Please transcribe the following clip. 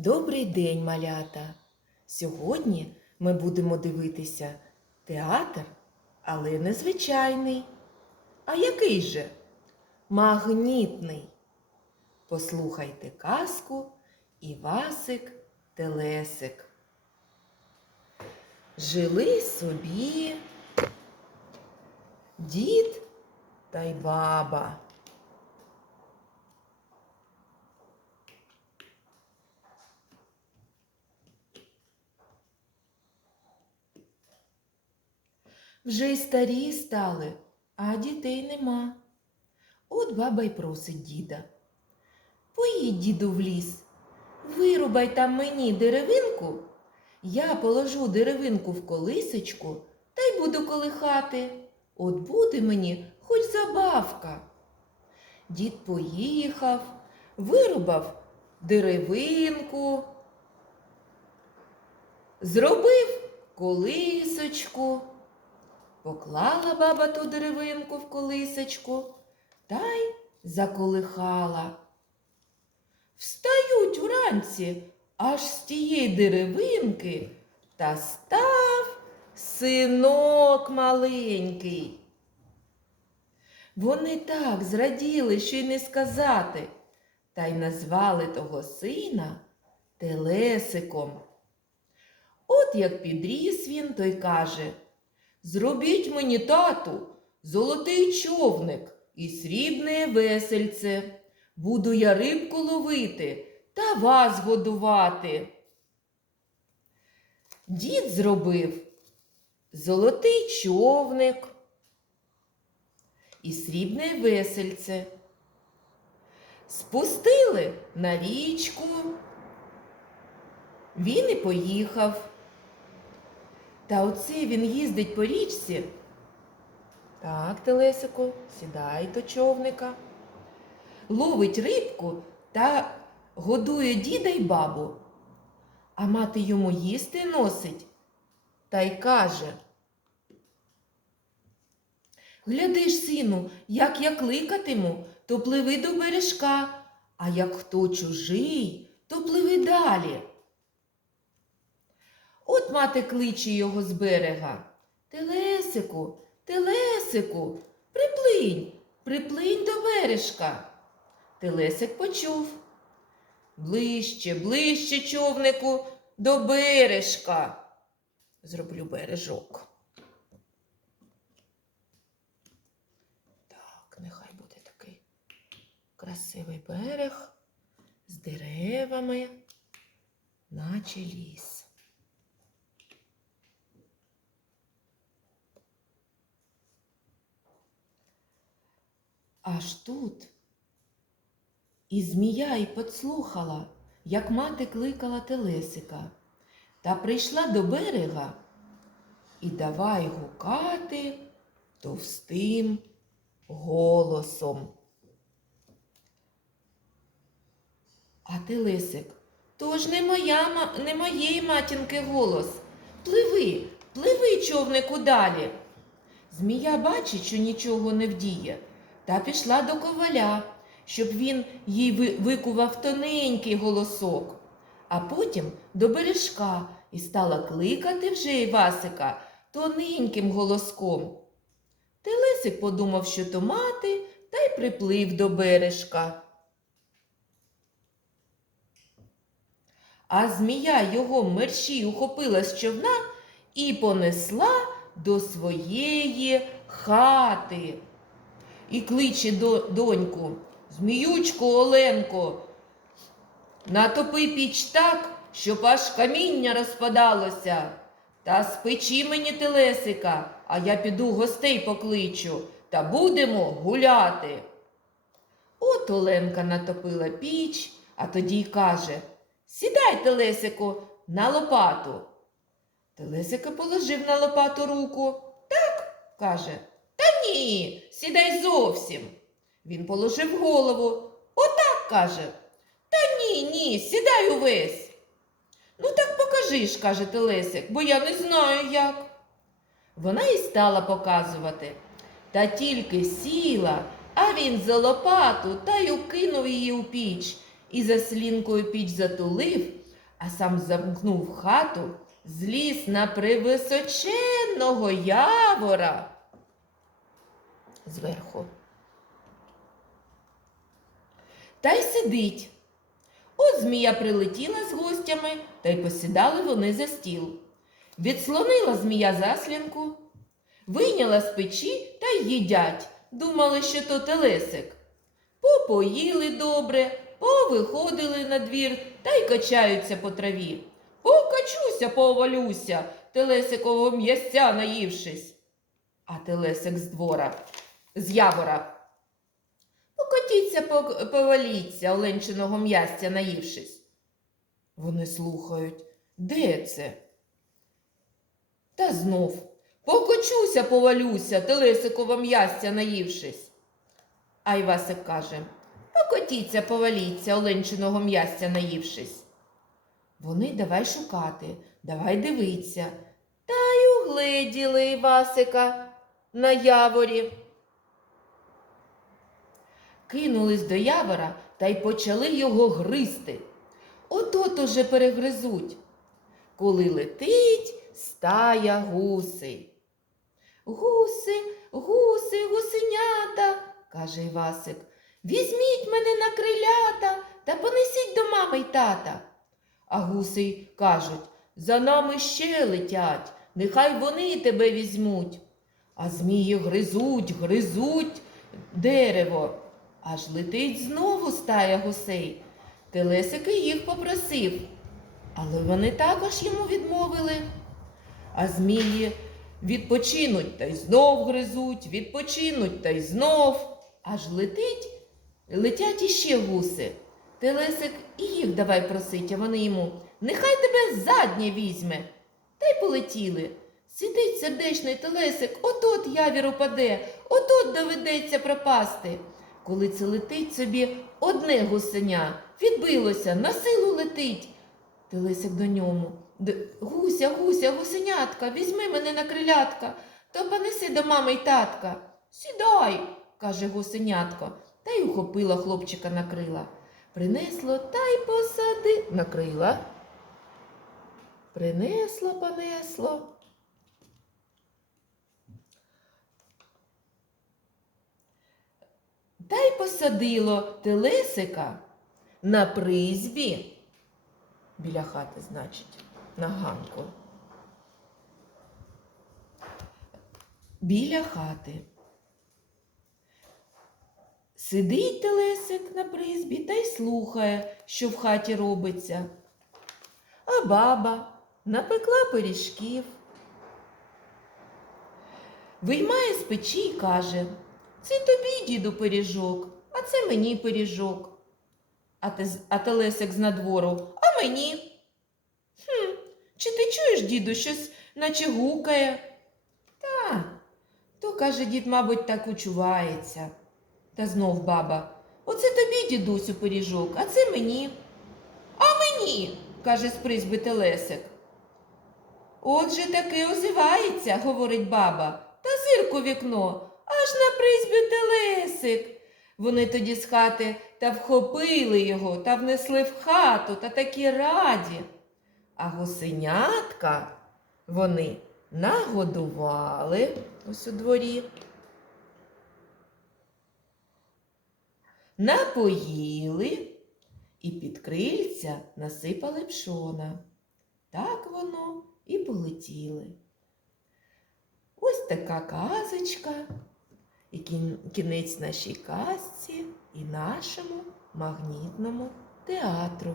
Добрий день, малята! Сьогодні ми будемо дивитися театр, але не звичайний. А який же? Магнітний. Послухайте казку Івасик Телесик. Жили собі дід та й баба. Вже й старі стали, а дітей нема. От баба й просить діда. Поїдь, діду, в ліс, вирубай там мені деревинку, я положу деревинку в колисочку та й буду колихати. От буде мені хоч забавка. Дід поїхав, вирубав деревинку, зробив колисочку. Поклала баба ту деревинку в колисочку та й заколихала. Встають вранці аж з тієї деревинки та став синок маленький. Вони так зраділи, що й не сказати, та й назвали того сина Телесиком. От як підріс він, той каже Зробіть мені, тату, золотий човник і срібне весельце. Буду я рибку ловити та вас годувати. Дід зробив золотий човник і срібне весельце. Спустили на річку. Він і поїхав. Та оце він їздить по річці. Так, Телесику, сідай до човника. Ловить рибку та годує діда й бабу. А мати йому їсти носить та й каже. Глядиш, сину, як я кликатиму, то пливи до бережка, а як хто чужий, то пливи далі. От мати кличе його з берега. Телесику, телесику, приплинь, приплинь до бережка. Телесик почув. Ближче, ближче, човнику, до бережка. Зроблю бережок. Так, нехай буде такий красивий берег з деревами, наче ліс. Аж тут і змія й подслухала, як мати кликала телесика, та прийшла до берега і давай гукати товстим голосом. А телесик, то ж не моя, не моєї матінки голос. Пливи, пливи, човнику, далі. Змія бачить, що нічого не вдіє, та пішла до коваля, щоб він їй ви- викував тоненький голосок, а потім до бережка і стала кликати вже Івасика тоненьким голоском. Телесик подумав, що то мати, та й приплив до бережка. А змія його мерщій ухопила з човна і понесла до своєї хати. І кличе до доньку Зміючко Оленко, натопи піч так, щоб аж каміння розпадалося. Та спечи мені телесика, а я піду гостей покличу та будемо гуляти. От Оленка натопила піч, а тоді й каже Сідай, Телесику, на лопату. Телесика положив на лопату руку. Так, каже. Ні, сідай зовсім. Він положив голову. Отак каже. Та ні, ні, сідай увесь. Ну так покажи ж, каже Телесик, бо я не знаю як. Вона й стала показувати. Та тільки сіла, а він за лопату та й укинув її у піч і за слінкою піч затулив, а сам замкнув хату, зліз на привисоченного явора зверху. Та й сидить. От змія прилетіла з гостями, та й посідали вони за стіл. Відслонила змія заслінку, вийняла з печі та й їдять. Думали, що то телесик. Попоїли добре, повиходили на двір та й качаються по траві. Покачуся, повалюся, телесикового м'ясця наївшись. А телесик з двора, з явора. Покотіться, поваліться, оленчиного м'ястя наївшись. Вони слухають, де це? Та знов покочуся, повалюся, телесикового м'ястя наївшись. А Івасик каже Покотіться, поваліться, оленчиного м'ястя наївшись. Вони давай шукати, давай дивиться. Та й угледіли Івасика на яворі. Кинулись до явора та й почали його гризти. От-от уже перегризуть. Коли летить стая гусей. Гуси, гуси, гусенята, каже Івасик. Візьміть мене на крилята та понесіть до мами й тата. А гуси кажуть, за нами ще летять, нехай вони тебе візьмуть. А змії гризуть, гризуть дерево. Аж летить знову стая гусей. Телесик і їх попросив, але вони також йому відмовили. А змії відпочинуть та й знов гризуть, відпочинуть та й знов. Аж летить, летять іще гуси. Телесик і їх давай просить, а вони йому нехай тебе заднє візьме. Та й полетіли. Сидить сердечний телесик, от-от явір упаде, от-от доведеться пропасти. Коли це летить собі одне гусеня, відбилося, на силу летить. Телесик до ньому. Гуся, гуся, гусенятка, візьми мене на крилятка, то понеси до мами й татка. Сідай, каже гусенятко, та й ухопила хлопчика на крила. Принесло та й посади на крила. Принесло, понесло. Та й посадило телесика на призбі. Біля хати, значить, на ганку. Біля хати. Сидить телесик на призбі та й слухає, що в хаті робиться. А баба напекла пиріжків. Виймає з печі й каже, це тобі, діду, пиріжок, а це мені пиріжок. А, а телесик з надвору, а мені. Хм, чи ти чуєш, діду, щось наче гукає? Та, то, каже дід, мабуть, так учувається. Та знов баба. Оце тобі, дідусю, пиріжок, а це мені. А мені, каже з призьби телесик. Отже таки озивається, говорить баба, та зирку вікно, аж на призьбі телесик. Вони тоді з хати та вхопили його та внесли в хату та такі раді. А гусенятка вони нагодували ось у дворі. Напоїли і під крильця насипали пшона. Так воно і полетіли. Ось така казочка, і кін- кінець нашій казці і нашому магнітному театру.